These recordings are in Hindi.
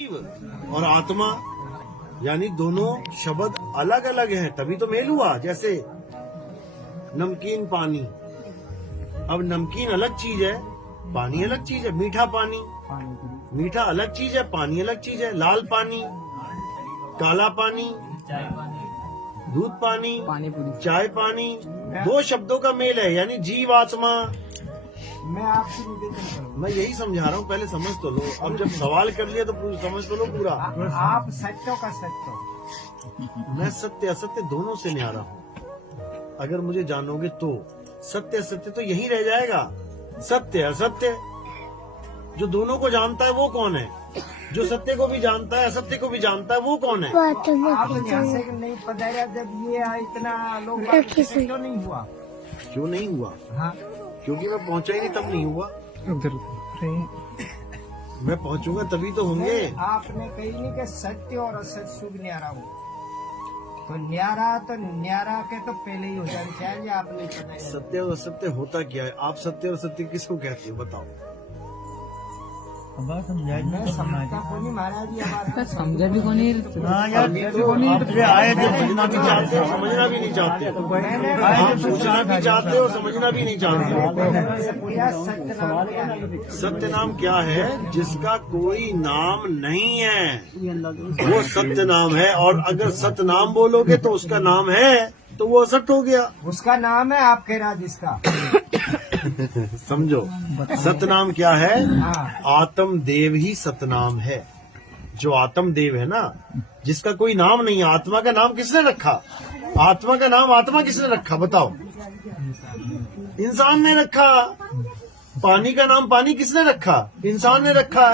और आत्मा यानी दोनों शब्द अलग अलग हैं, तभी तो मेल हुआ। जैसे नमकीन पानी, अब नमकीन अलग चीज है, पानी अलग चीज है। मीठा पानी, मीठा अलग चीज है, पानी अलग चीज है। लाल पानी, काला पानी, दूध पानी, चाय पानी, दो शब्दों का मेल है, यानी जीव आत्मा। मैं यही समझा रहा हूँ, पहले समझ तो लो। अब जब सवाल कर लिया तो समझ तो लो पूरा। आप सत्यों का सत्य, मैं सत्य असत्य दोनों से न्यारा हूँ। अगर मुझे जानोगे तो सत्य असत्य तो यही रह जाएगा। सत्य असत्य जो दोनों को जानता है वो कौन है? जो सत्य को भी जानता है असत्य को भी जानता है वो कौन है? आप यहाँ से नहीं पधारा जब ये इतना लोग क्यों नहीं हुआ? क्यों नहीं हुआ? हाँ, क्योंकि मैं पहुंचा ही नहीं, तब नहीं हुआ। मैं पहुंचूंगा तभी तो होंगे। आपने कही नहीं कि सत्य और असत्य शुभ न्यारा हो, तो न्यारा के तो पहले ही हो जाना चाहिए। आपने सत्य और असत्य होता क्या है? आप सत्य और सत्य किसको कहते हो बताओ? मैं समझता को नहीं महाराज, समझा भी कौन है? आए थे, समझना भी चाहते हो, समझना भी नहीं चाहते। आप सोचना भी चाहते हो, समझना भी नहीं चाहते। सत्य नाम क्या है? जिसका कोई नाम नहीं है वो सत्य नाम है। और अगर सत्य नाम बोलोगे तो उसका नाम है तो वो असत्य हो गया। उसका नाम है, आप कह रहा जिसका समझो सतनाम क्या है? हाँ। आत्म देव ही सतनाम है। जो आत्म देव है ना, जिसका कोई नाम नहीं है। आत्मा का नाम किसने रखा? आत्मा का नाम आत्मा किसने रखा बताओ? इंसान ने रखा। पानी का नाम पानी किसने रखा? इंसान ने रखा।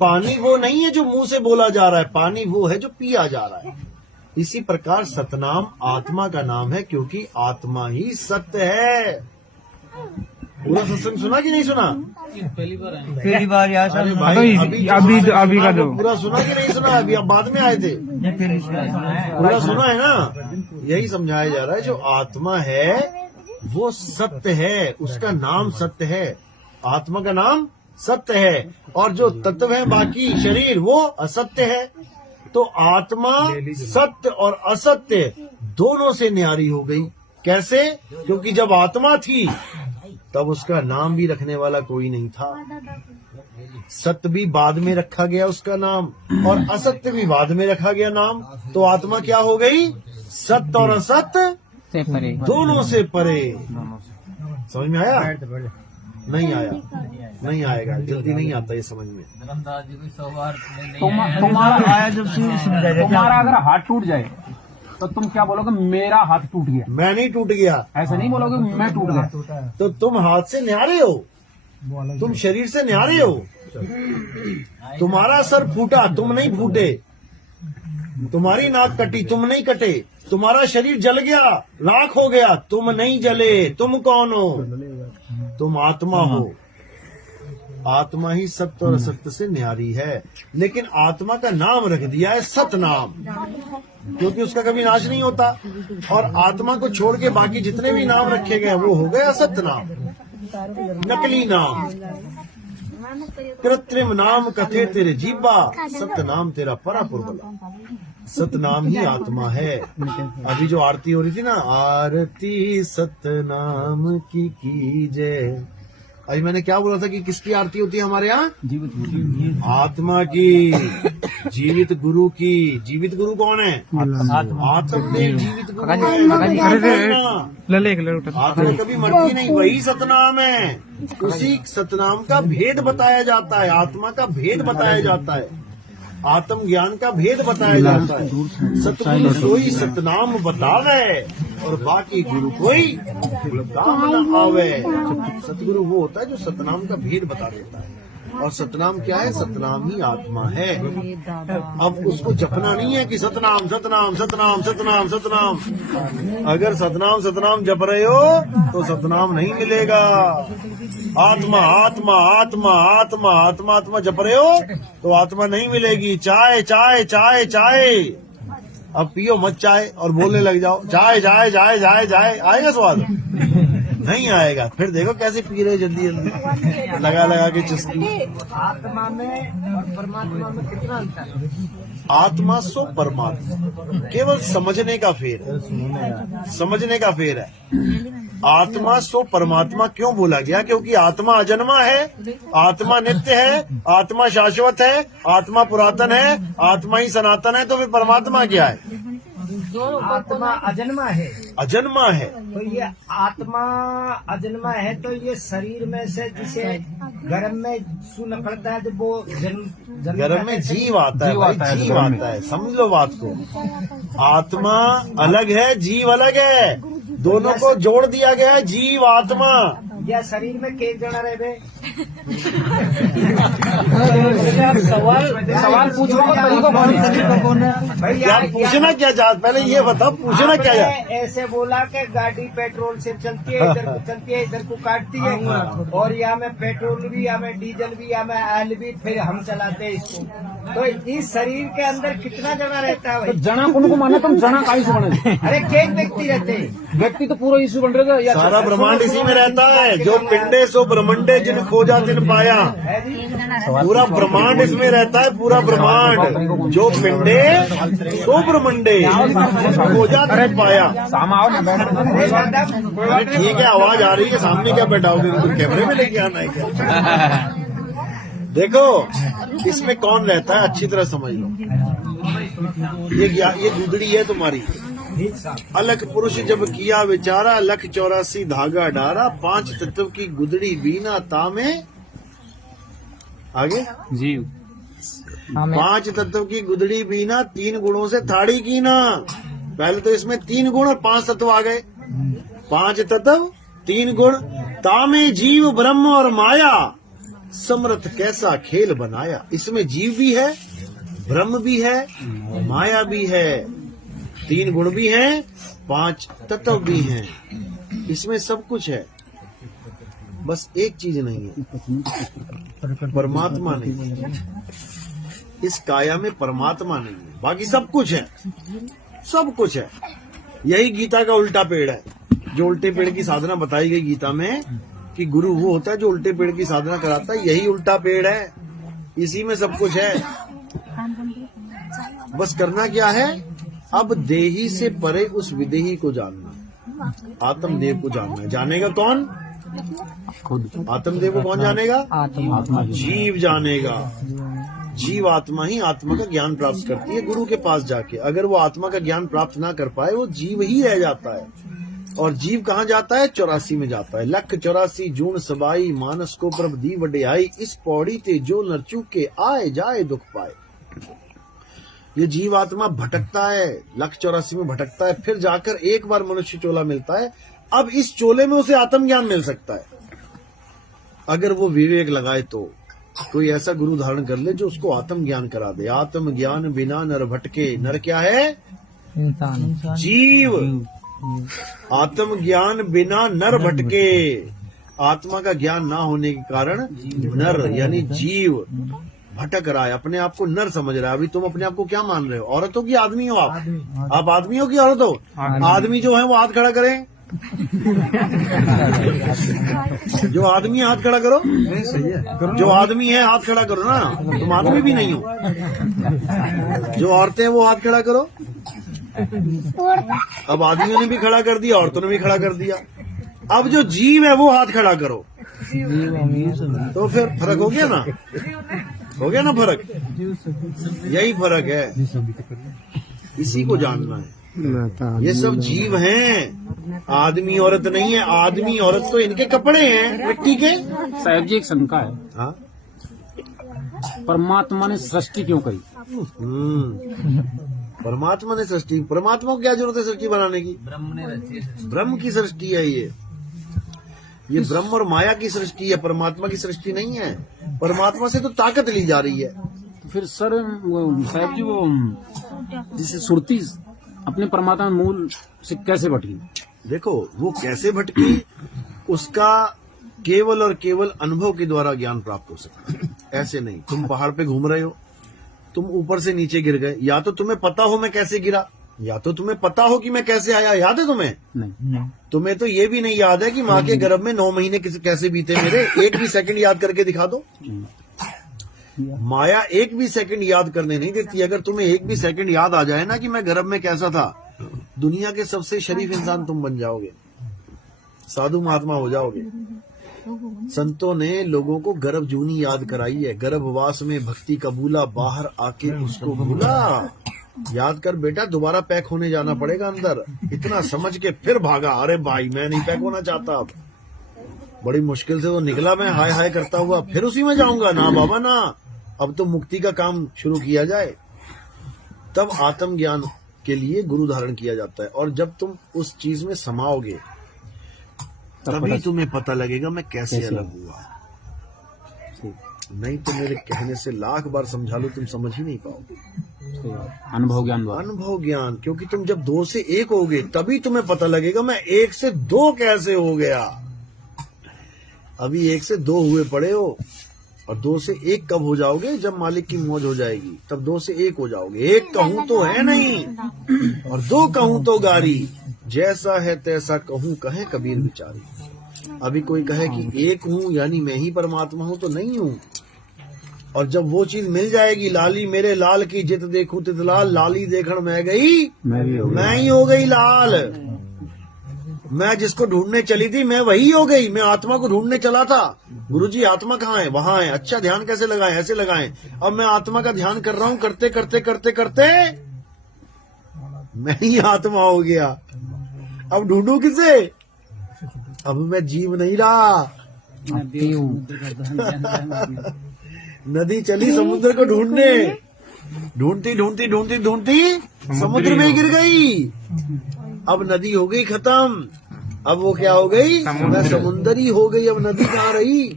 पानी वो नहीं है जो मुंह से बोला जा रहा है, पानी वो है जो पिया जा रहा है। इसी प्रकार सतनाम आत्मा का नाम है, क्योंकि आत्मा ही सत्य है। पूरा सत्संग सुना कि नहीं सुना? पहली बार यार। अरे भाई अभी का दो। पूरा सुना कि नहीं सुना? अभी आप बाद में आए थे। पूरा सुना है ना? यही समझाया जा रहा है, जो आत्मा है वो सत्य है, उसका नाम सत्य है। आत्मा का नाम सत्य है, और जो तत्व है बाकी शरीर वो असत्य है। तो आत्मा सत्य और असत्य दोनों से न्यारी हो गई। कैसे? क्योंकि जब आत्मा थी तब उसका नाम भी रखने वाला कोई नहीं था। सत्य भी बाद में रखा गया उसका नाम, और असत्य भी बाद में रखा गया नाम। तो आत्मा क्या हो गई? सत्य और असत्य दोनों से परे। समझ में आया? नहीं आया? नहीं आएगा, जल्दी नहीं आता ये समझ में। तुम्हारा आया जब तुम्हारा अगर हाथ टूट जाए तो तुम क्या बोलोगे? मेरा हाथ टूट गया। मैं नहीं टूट गया, ऐसा नहीं बोलोगे मैं टूट गया। तो तुम हाथ से न्यारे हो, तुम शरीर से न्यारे हो। तुम्हारा सर फूटा, तुम नहीं फूटे। तुम्हारी नाक कटी, तुम नहीं कटे। तुम्हारा शरीर जल गया, राख हो गया, तुम नहीं जले। तुम कौन हो? तुम आत्मा हो। आत्मा ही सत्य और असत्य से न्यारी है। लेकिन आत्मा का नाम रख दिया है सतनाम, क्योंकि उसका कभी नाश नहीं होता। और आत्मा को छोड़ के बाकी जितने भी नाम रखे गए वो हो गए असत्य नाम, नकली नाम। कृत्रिम नाम कथे तेरे जीवा, सत्य नाम तेरा परापुर बला। सतनाम ही आत्मा है। अभी जो आरती हो रही थी ना, आरती सतनाम की कीजय। अभी मैंने क्या बोला था कि किसकी आरती होती है हमारे यहाँ? आत्मा की, जीवित गुरु की। जीवित गुरु कौन है? आत्मदेव जीवित गुरु है। आत्मा कभी मरती नहीं, वही सतनाम है। उसी सतनाम का भेद बताया जाता है, आत्मा का भेद बताया जाता है, आत्म ज्ञान का भेद बताया जाता है। सतगुरु सोई सतनाम बतावे, और बाकी गुरु कोई काम न आवे। सतगुरु वो होता है जो सतनाम का भेद बता देता है। और सतनाम क्या है? सतनाम ही आत्मा है। अब उसको जपना नहीं है कि सतनाम सतनाम सतनाम सतनाम सतनाम। अगर सतनाम सतनाम जप रहे हो तो सतनाम नहीं मिलेगा। आत्मा आत्मा आत्मा आत्मा आत्मा आत्मा जप रहे हो तो आत्मा नहीं मिलेगी। चाय चाय चाय चाय, अब पियो मत चाय और बोलने लग जाओ चाय चाय चाय चाय चाय, आएगा स्वाद? नहीं आएगा। फिर देखो कैसे पी रहे जल्दी जल्दी लगा लगा के चुस्की। आत्मा में और परमात्मा में कितना अंतर है? आत्मा सो परमात्मा केवल समझने का फेर है, समझने का फेर है। आत्मा सो परमात्मा क्यों बोला गया? क्योंकि आत्मा अजन्मा है, आत्मा नित्य है, आत्मा शाश्वत है, आत्मा पुरातन है, आत्मा ही सनातन है। तो फिर परमात्मा क्या है? आत्मा अजन्मा है। अजन्मा है। तो ये आत्मा अजन्मा है तो ये शरीर में से जिसे गर्म में सू निकलता है जब वो जन्म गर्भ में जीव आता है, भाई जीव आता है, समझ लो बात को। आत्मा अलग है, जीव अलग है, दोनों को जोड़ दिया गया है, जीव आत्मा। या शरीर में के जना रहे सवाल पूछने का तरीका कौन है? क्या पूछना क्या चाहते? पहले ये बताओ पूछना क्या चाहते? ऐसे बोला कि गाड़ी पेट्रोल से चलती है, इधर को चलती है, इधर को काटती है, और यहाँ में पेट्रोल भी, यहाँ में डीजल भी, यहाँ में ऑयल भी, फिर हम चलाते हैं इसको। तो इस शरीर के अंदर कितना जना रहता है तो भाई? जना को माना तुम जना का इशू बने? अरे के व्यक्ति रहते हैं? व्यक्ति तो पूरा इशू बन रहेगा या सारा ब्रह्मांड इसी में रहता है। जो पिंडे सो ब्रह्मंडे जिन खोजा तिन पाया, है जी? पूरा ब्रह्मांड इसमें रहता है, पूरा ब्रह्मांड। जो पिंडे सो ब्रह्मंडे खोजा तिन पाया। अरे दादा, अरे ठीक है, आवाज आ रही है, सामने क्या बैठाओगे? तुम कैमरे में लेके आना है क्या? देखो इसमें कौन रहता है, अच्छी तरह समझ लो। ये गुदड़ी है तुम्हारी। अलख पुरुष जब किया विचारा, लख 84 धागा डारा, 5 तत्व की गुदड़ी बीना तामे। आगे जीव 5 तत्व की गुदड़ी बीना, 3 गुणों से थाड़ी कीना। पहले तो इसमें 3 गुण और 5 तत्व आ गए। 5 तत्व 3 गुण, तामे जीव ब्रह्म और माया, समर्थ कैसा खेल बनाया। इसमें जीव भी है, ब्रह्म भी है, माया भी है, 3 गुण भी हैं, 5 तत्व भी हैं। इसमें सब कुछ है, बस एक चीज नहीं है, परमात्मा नहीं है। इस काया में परमात्मा नहीं है, बाकी सब कुछ है, सब कुछ है। यही गीता का उल्टा पेड़ है। जो उल्टे पेड़ की साधना बताई गई गीता में कि गुरु वो होता है जो उल्टे पेड़ की साधना कराता है, यही उल्टा पेड़ है। इसी में सब कुछ है। बस करना क्या है? अब देही से परे उस विदेही को जानना, आत्मदेव को जानना है। जानेगा कौन? खुद। आत्मदेव को कौन जानेगा? आत्मा जीव जानेगा। जीव आत्मा ही आत्मा का ज्ञान प्राप्त करती है गुरु के पास जाके। अगर वो आत्मा का ज्ञान प्राप्त ना कर पाए, वो जीव ही रह जाता है। और जीव कहाँ जाता है? 84 में जाता है। लख 84 जून सबाई, मानस को प्रभ दी वड्याई, इस पौड़ी ते जो नर चूके, आए जाए दुख पाए। ये जीव आत्मा भटकता है, लख 84 में भटकता है, फिर जाकर एक बार मनुष्य चोला मिलता है। अब इस चोले में उसे आत्मज्ञान मिल सकता है अगर वो विवेक लगाए तो। कोई ऐसा गुरु धारण कर ले जो उसको आत्मज्ञान करा दे। आत्मज्ञान बिना नर भटके। नर क्या है? इंसान। जीव। आत्मज्ञान बिना नर भटके। आत्मा का ज्ञान ना होने के कारण नर यानी जीव भटक रहा है, अपने आप को नर समझ रहा है। अभी तुम अपने आप को क्या मान रहे हो? औरत हो कि आदमी हो? आप आदमी हो कि औरत हो? आदमी जो है वो हाथ खड़ा करें। जो आदमी है हाथ खड़ा करो। जो आदमी है हाथ खड़ा करो ना, तुम आदमी भी नहीं हो। जो औरतें हैं वो हाथ खड़ा करो। अब आदमियों ने भी खड़ा कर दिया, औरतों ने भी खड़ा कर दिया। अब जो जीव है वो हाथ खड़ा करो। तो फिर फर्क हो गया ना? हो गया ना फर्क? यही फर्क है, इसी को जानना है। ये सब जीव हैं, आदमी औरत नहीं है। आदमी औरत तो इनके कपड़े हैं मिट्टी के। साहब जी एक शंका है, हाँ? परमात्मा ने सृष्टि क्यों करी? परमात्मा ने सृष्टि, परमात्मा को क्या जरूरत है सृष्टि बनाने की? ब्रह्म की सृष्टि है ये ब्रह्म और माया की सृष्टि है, परमात्मा की सृष्टि नहीं है। परमात्मा से तो ताकत ली जा रही है। तो फिर सर साहब जी वो जिसे सुरती अपने परमात्मा मूल से कैसे भटकी? देखो वो कैसे भटकी, उसका केवल और केवल अनुभव के द्वारा ज्ञान प्राप्त हो सकता है। ऐसे नहीं, तुम पहाड़ पे घूम रहे हो, तुम ऊपर से नीचे गिर गए, या तो तुम्हें पता हो मैं कैसे गिरा, या तो तुम्हें पता हो कि मैं कैसे आया, याद है तुम्हें? नहीं। तुम्हें तो ये भी नहीं याद है कि माँ के गर्भ में 9 महीने कैसे बीते मेरे। एक भी सेकंड याद करके दिखा दो। माया एक भी सेकंड याद करने नहीं देती। अगर तुम्हें एक भी सेकंड याद आ जाए ना कि मैं गर्भ में कैसा था, दुनिया के सबसे शरीफ इंसान तुम बन जाओगे, साधु महात्मा हो जाओगे। संतों ने लोगों को गर्भ जूनी याद कराई है। गर्भवास में भक्ति कबूला, बाहर आके उसको भूला। याद कर बेटा, दोबारा पैक होने जाना पड़ेगा अंदर। इतना समझ के फिर भागा, अरे भाई मैं नहीं पैक होना चाहता। अब बड़ी मुश्किल से तो निकला मैं, हाय हाय करता हुआ, फिर उसी में जाऊंगा ना बाबा ना। अब तो मुक्ति का काम शुरू किया जाए। तब आत्मज्ञान के लिए गुरु धारण किया जाता है। और जब तुम उस चीज में समाओगे तभी तुम्हें पता लगेगा मैं कैसे अलग हुआ। नहीं तो मेरे कहने से लाख बार समझा लो, तुम समझ ही नहीं पाओगे। अनुभव ज्ञान द्वारा। अनुभव ज्ञान, क्योंकि तुम जब 2 से 1 होगे तभी तुम्हें पता लगेगा मैं 1 से 2 कैसे हो गया। अभी 1 से 2 हुए पड़े हो, और 2 से 1 कब हो जाओगे? जब मालिक की मौज हो जाएगी, तब 2 से 1 हो जाओगे। 1 कहूं तो है नहीं, और 2 कहूं तो गारी, जैसा है तैसा कहूं कहे कबीर बिचारी। अभी कोई कहे कि 1 हूं यानी मैं ही परमात्मा हूं, तो नहीं हूं। और जब वो चीज मिल जाएगी, लाली मेरे लाल की जित देखूं तित लाल, लाली देखण मैं गई मैं ही हो गई लाल। मैं जिसको ढूंढने चली थी मैं वही हो गई। मैं आत्मा को ढूंढने चला था। गुरुजी आत्मा कहाँ है? वहां है। अच्छा ध्यान कैसे लगाएं? ऐसे लगाएं। अब मैं आत्मा का ध्यान कर रहा हूं, करते करते करते करते मैं ही आत्मा हो गया। अब ढूंढू किसे? अब मैं जीव नहीं रहा। नदी चली समुद्र को ढूंढने, ढूंढती ढूंढती ढूंढती ढूंढती समुद्र में गिर गई। अब नदी हो गई खत्म। अब वो क्या हो गई? मैं समुद्र ही हो गई। अब नदी कहाँ रही?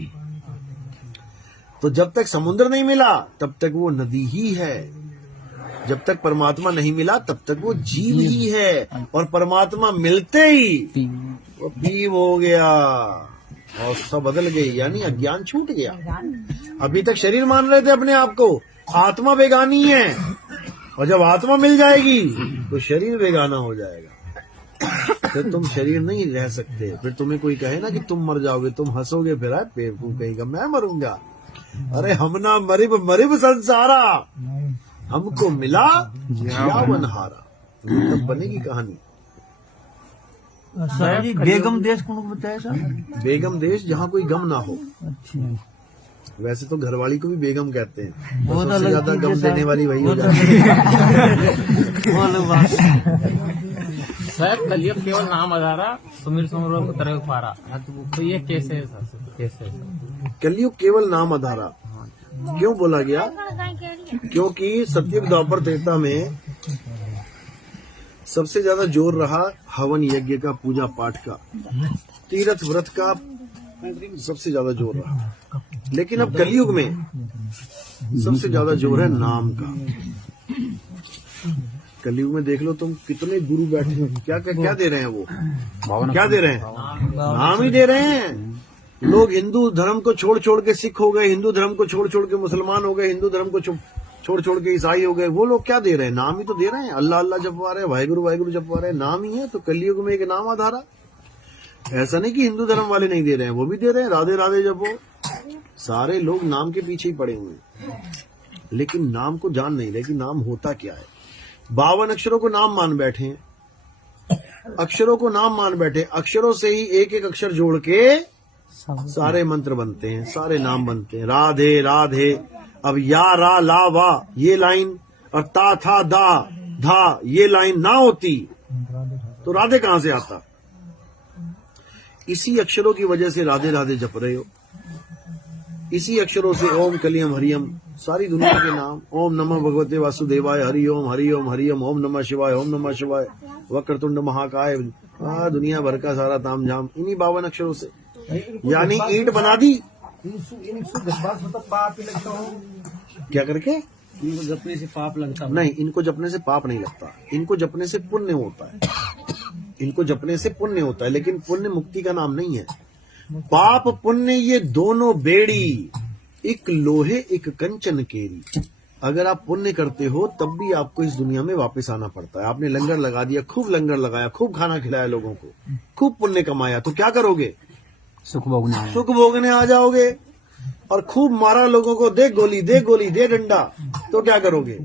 तो जब तक समुद्र नहीं मिला तब तक वो नदी ही है। जब तक परमात्मा नहीं मिला तब तक वो जीव ही है। और परमात्मा मिलते ही वो पीव हो गया, अवस्था बदल गई, यानी अज्ञान छूट गया। अभी तक शरीर मान रहे थे अपने आप को, आत्मा बेगानी है। और जब आत्मा मिल जाएगी तो शरीर बेगाना हो जाएगा। फिर तुम शरीर नहीं रह सकते। फिर तुम्हें कोई कहे ना कि तुम मर जाओगे, तुम हंसोगे, फिर बेवकूफ कहेगा मैं मरूंगा। अरे हम ना मरिब मरिब संसारा, हमको मिला यावन हारा। तब बनेगी कहानी। सर जी बेगम देश कौन बताया सर? बेगम देश जहाँ कोई गम ना हो। वैसे तो घरवाली को भी बेगम कहते हैं, तो सबसे ज्यादा गम देने वाली वही हो जाती है। सर कलियुग केवल नाम आधारा, सुमिर सुमरो तरह पारा। तो ये कैसे है सर? कैसे कलियुग केवल नाम आधारा क्यों बोला गया? क्योंकि सतयुग द्वापर त्रेता में सबसे ज्यादा जोर रहा हवन यज्ञ का, पूजा पाठ का, तीर्थ व्रत का सबसे ज्यादा जोर रहा। लेकिन अब कलयुग में सबसे ज्यादा जोर है नाम का। कलयुग में देख लो तुम, कितने गुरु बैठे हैं, क्या क्या क्या दे रहे हैं वो? क्या दे रहे हैं? नाम ही दे रहे हैं। लोग हिंदू धर्म को छोड़ छोड़ के सिख हो गए, हिंदू धर्म को छोड़ छोड़ के मुसलमान हो गए, हिंदू धर्म को छोड़ छोड़ के ईसाई हो गए। वो लोग क्या दे रहे हैं? नाम ही तो दे रहे हैं। अल्लाह अल्लाह जपवा रहे हैं, वाहिगुरु वाहिगुरु जपवा रहे हैं, नाम ही है। तो कलयुग में एक नाम आधारा। ऐसा नहीं कि हिंदू धर्म वाले नहीं दे रहे हैं, वो भी दे रहे हैं। राधे राधे जपो। सारे लोग नाम के पीछे ही पड़े हुए हैं, लेकिन नाम को जान नहीं रहे कि नाम होता क्या है। 52 अक्षरों को नाम मान बैठे हैं, अक्षरों को नाम मान बैठे। अक्षरों से ही एक एक अक्षर जोड़ के सारे मंत्र बनते हैं, सारे नाम बनते हैं। राधे राधे। अब या रा ला वा ये लाइन, और ता था दा धा ये लाइन ना होती तो राधे कहां से आता? इसी अक्षरों की वजह से राधे राधे जप रहे हो। इसी अक्षरों से ओम कलियम हरियम, सारी दुनिया के नाम। ओम नमः भगवते वासुदेवाय, हरि ओम हरि ओम हरि ओम, ओम नमः शिवाय, ओम नमः शिवाय, वक्रतुंड महाकाय, दुनिया भर का सारा ताम झाम इन्हीं 52 अक्षरों से। यानी ईंट बना दी। पाप लगता हूँ क्या करके? इनको जपने से पाप लगता? नहीं, इनको जपने से पाप नहीं लगता, इनको जपने से पुण्य होता है। इनको जपने से पुण्य होता है, लेकिन पुण्य मुक्ति का नाम नहीं है। पाप पुण्य ये दोनों बेड़ी, एक लोहे एक कंचन केरी। अगर आप पुण्य करते हो तब भी आपको इस दुनिया में वापस आना पड़ता है। आपने लंगर लगा दिया, खूब लंगर लगाया, खूब खाना खिलाया लोगों को, खूब पुण्य कमाया, तो क्या करोगे? सुख भोगने आए। सुख भोगने आ जाओगे। और खूब मारा लोगों को, दे गोली दे डंडा, तो क्या करोगे?